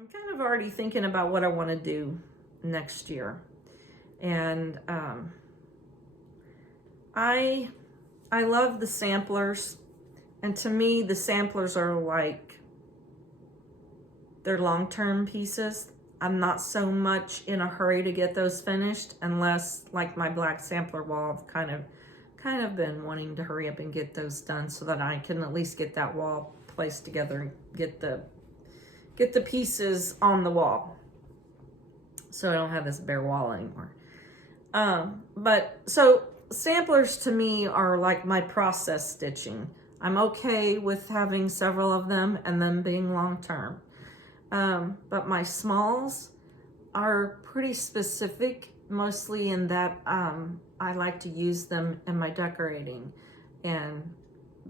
I'm kind of already thinking about what I want to do next year. And I love the samplers. And to me, the samplers are like, they're long-term pieces. I'm not so much in a hurry to get those finished unless, like my black sampler wall, I've kind of been wanting to hurry up and get those done so that I can at least get that wall placed together and get the pieces on the wall, so I don't have this bare wall anymore. But so samplers to me are like my process stitching. I'm okay with having several of them and them being long-term. But my smalls are pretty specific, mostly in that I like to use them in my decorating, and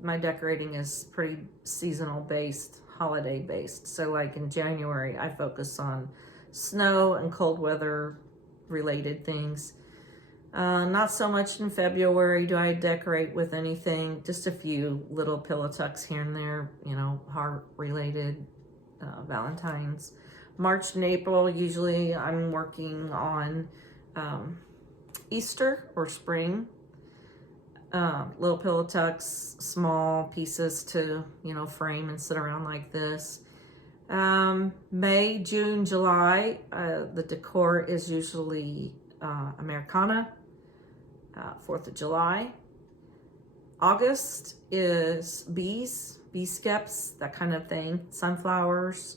my decorating is pretty seasonal based, holiday based. So like in January, I focus on snow and cold weather related things. Not so much in February do I decorate with anything, just a few little pillow tucks here and there, you know, heart related, Valentine's. March and April, usually I'm working on Easter or spring. Little pillow tucks, small pieces to, you know, frame and sit around like this. May, June, July, the decor is usually Americana, 4th of July. August is bees, bee skeps, that kind of thing, sunflowers.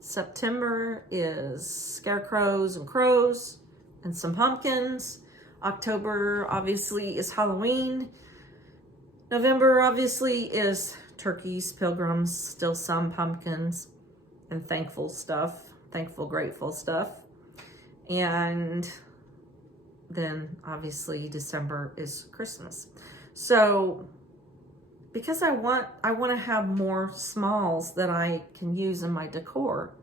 September is scarecrows and crows and some pumpkins. October obviously is Halloween. November obviously is turkeys, pilgrims, still some pumpkins, and thankful stuff, thankful, grateful stuff. And then obviously December is Christmas. So because I want to have more smalls that I can use in my decor,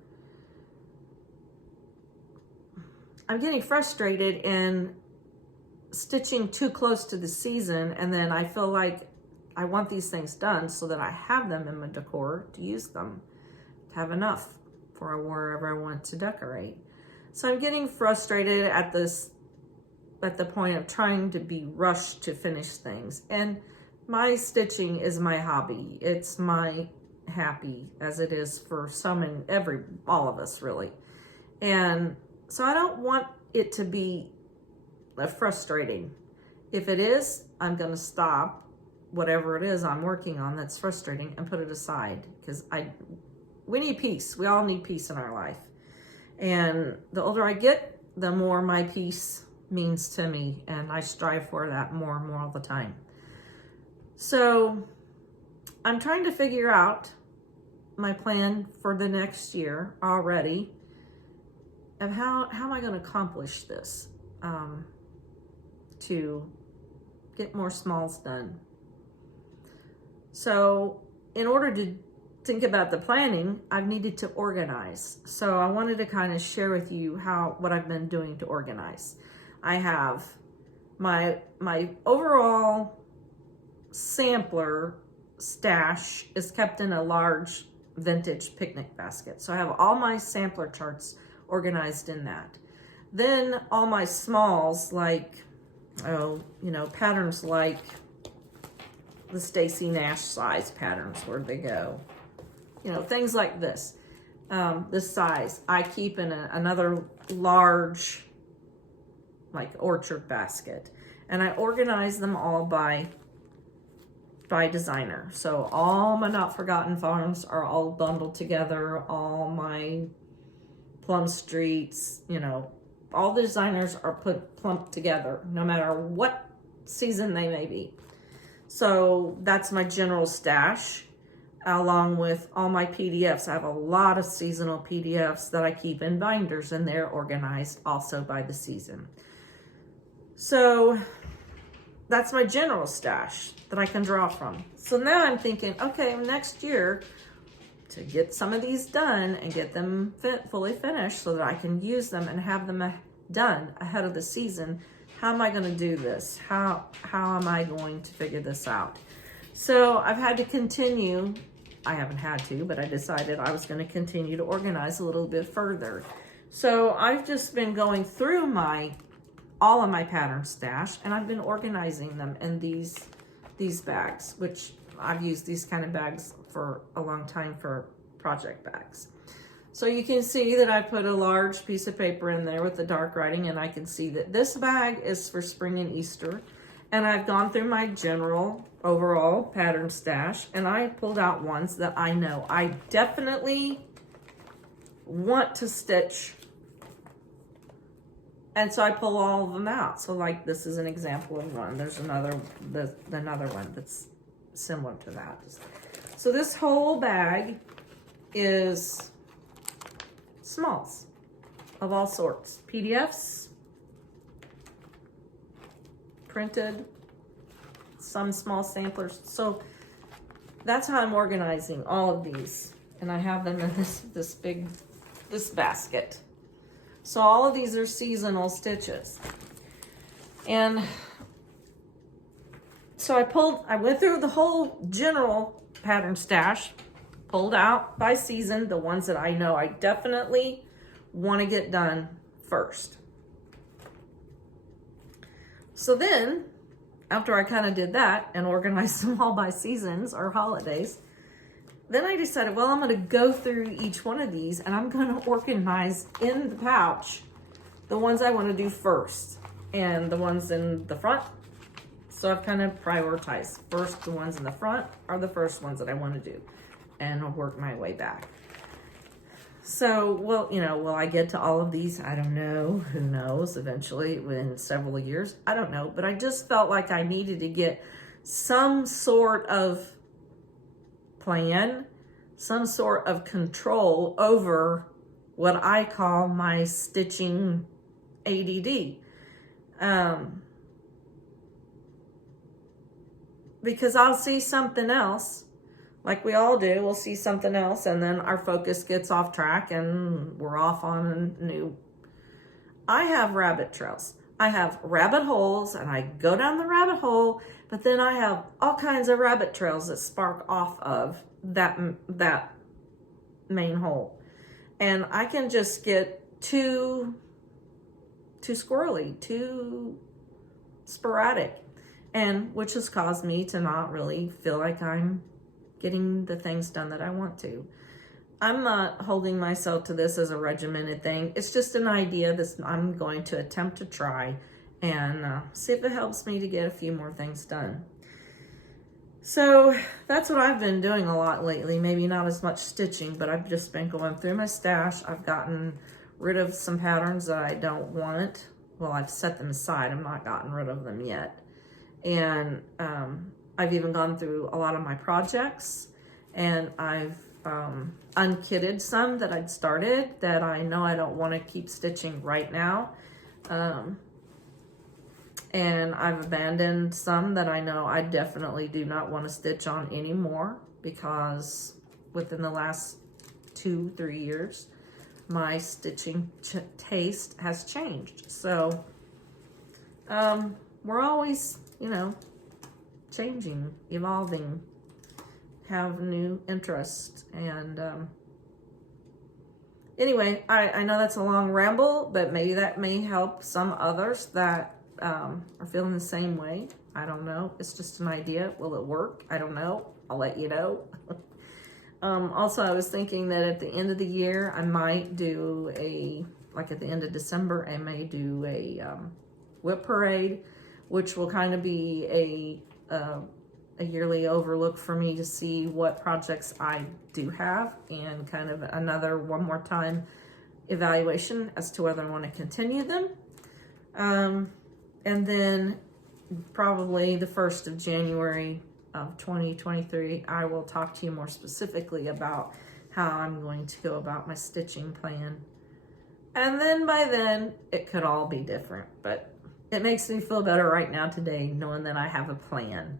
I'm getting frustrated in stitching too close to the season, and then I feel like I want these things done so that I have them in my decor to use them, to have enough for wherever I want to decorate. So I'm getting frustrated at the point of trying to be rushed to finish things. And my stitching is my hobby. It's my happy, as it is for some and all of us really. And so I don't want it to be frustrating. If it is, I'm going to stop whatever it is I'm working on that's frustrating and put it aside, because we need peace. We all need peace in our life. And the older I get, the more my peace means to me, and I strive for that more and more all the time. So I'm trying to figure out my plan for the next year already of how am I going to accomplish this, to get more smalls done. So in order to think about the planning, I've needed to organize. So I wanted to kind of share with you what I've been doing to organize. I have my overall sampler stash is kept in a large vintage picnic basket. So I have all my sampler charts organized in that. Then all my smalls, like, patterns like the Stacy Nash size patterns, where'd they go? Things like this. This size, I keep in another large, like, orchard basket. And I organize them all by designer. So all my Not Forgotten Farms are all bundled together. All my Plum Streets, all the designers are plumped together, no matter what season they may be. So that's my general stash, along with all my PDFs. I have a lot of seasonal PDFs that I keep in binders, and they're organized also by the season. So that's my general stash that I can draw from. So now I'm thinking, okay, next year, to get some of these done and get them fully finished so that I can use them and have them done ahead of the season, how am I going to do this? How am I going to figure this out? So I've had to continue I haven't had to, but I decided I was going to continue to organize a little bit further. So I've just been going through all of my pattern stash, and I've been organizing them in these bags, which I've used these kind of bags for a long time for project bags. So you can see that I put a large piece of paper in there with the dark writing, and I can see that this bag is for spring and Easter. And I've gone through my general overall pattern stash, and I pulled out ones that I know I definitely want to stitch. And so I pull all of them out. So like this is an example of one. There's another one that's similar to that. So this whole bag is smalls of all sorts. PDFs, printed, some small samplers. So that's how I'm organizing all of these. And I have them in this basket. So all of these are seasonal stitches. And so I went through the whole general pattern stash, pulled out by season the ones that I know I definitely want to get done first. So then, after I kind of did that and organized them all by seasons or holidays, then I decided, well, I'm going to go through each one of these and I'm going to organize in the pouch the ones I want to do first and the ones in the front. So I've kind of prioritized. First, the ones in the front are the first ones that I want to do, and I'll work my way back. So, well, you know, will I get to all of these? I don't know. Who knows? Eventually, within several years, I don't know. But I just felt like I needed to get some sort of plan, some sort of control over what I call my stitching ADD. Because I'll see something else, like we all do. We'll see something else, and then our focus gets off track, and we're off on a new. I have rabbit trails. I have rabbit holes, and I go down the rabbit hole, but then I have all kinds of rabbit trails that spark off of that main hole. And I can just get too squirrely, too sporadic, and which has caused me to not really feel like I'm getting the things done that I want to. I'm not holding myself to this as a regimented thing. It's just an idea that I'm going to attempt to try and see if it helps me to get a few more things done. So that's what I've been doing a lot lately. Maybe not as much stitching, but I've just been going through my stash. I've gotten rid of some patterns that I don't want. Well, I've set them aside. I've not gotten rid of them yet. And I've even gone through a lot of my projects, and I've unkitted some that I'd started that I know I don't want to keep stitching right now. And I've abandoned some that I know I definitely do not want to stitch on anymore, because within the last 2-3 years, my stitching taste has changed. So we're always, you know, changing, evolving, have new interests. And anyway, I know that's a long ramble, but maybe that may help some others that are feeling the same way. I don't know. It's just an idea. Will it work? I don't know. I'll let you know. Also, I was thinking that at the end of the year, I might do like at the end of December, I may do a whip parade, which will kind of be a yearly overlook for me to see what projects I do have, and kind of one more time evaluation as to whether I want to continue them. And then probably the 1st of January of 2023, I will talk to you more specifically about how I'm going to go about my stitching plan. And then by then, it could all be different, but it makes me feel better right now today, knowing that I have a plan.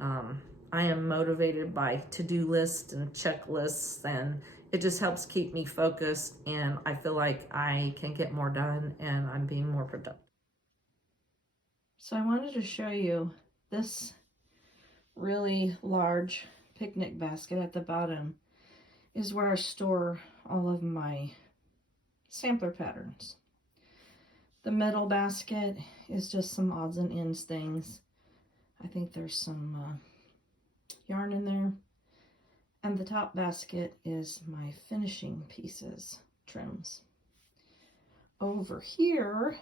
I am motivated by to-do lists and checklists, and it just helps keep me focused, and I feel like I can get more done and I'm being more productive. So I wanted to show you this really large picnic basket at the bottom is where I store all of my sampler patterns. The middle basket is just some odds and ends things. I think there's some yarn in there. And the top basket is my finishing pieces, trims. Over here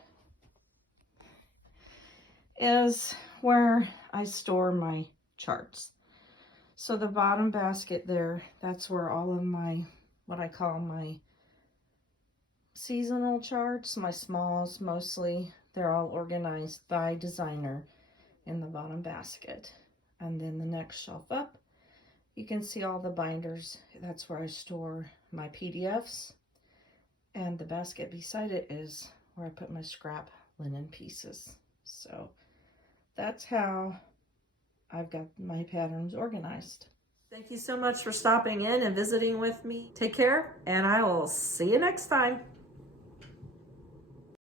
is where I store my charts. So the bottom basket there, that's where all of my, what I call my seasonal charts, my smalls mostly, they're all organized by designer in the bottom basket. And then the next shelf up, you can see all the binders. That's where I store my PDFs. And the basket beside it is where I put my scrap linen pieces. So that's how I've got my patterns organized. Thank you so much for stopping in and visiting with me. Take care, and I will see you next time.